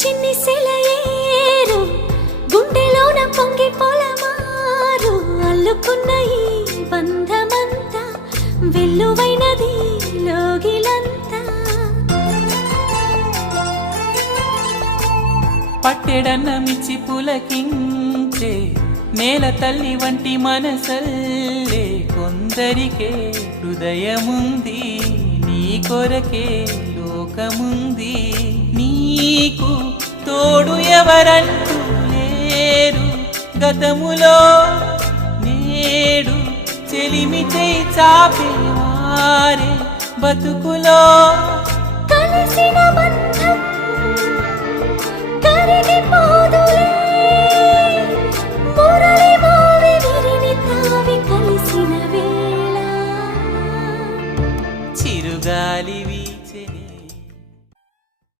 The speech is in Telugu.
చిన్ని సెలయేరు గుండెలోన పొంగి పొలమారు అల్లుకున్న ఈ బంధమంతా వెల్లువైనది లోగిలంతా పట్టెడన్నమిచ్చి పులకించే నేల తల్లి వంటి మనసల్లే కొందరికే హృదయముంది నీ కొరకే లోకముంది నీకు తోడు ఎవరంటూ లేరు గతములో నేడు చెలిమి చేయి చాపేవారే బతుకులో కలిసిన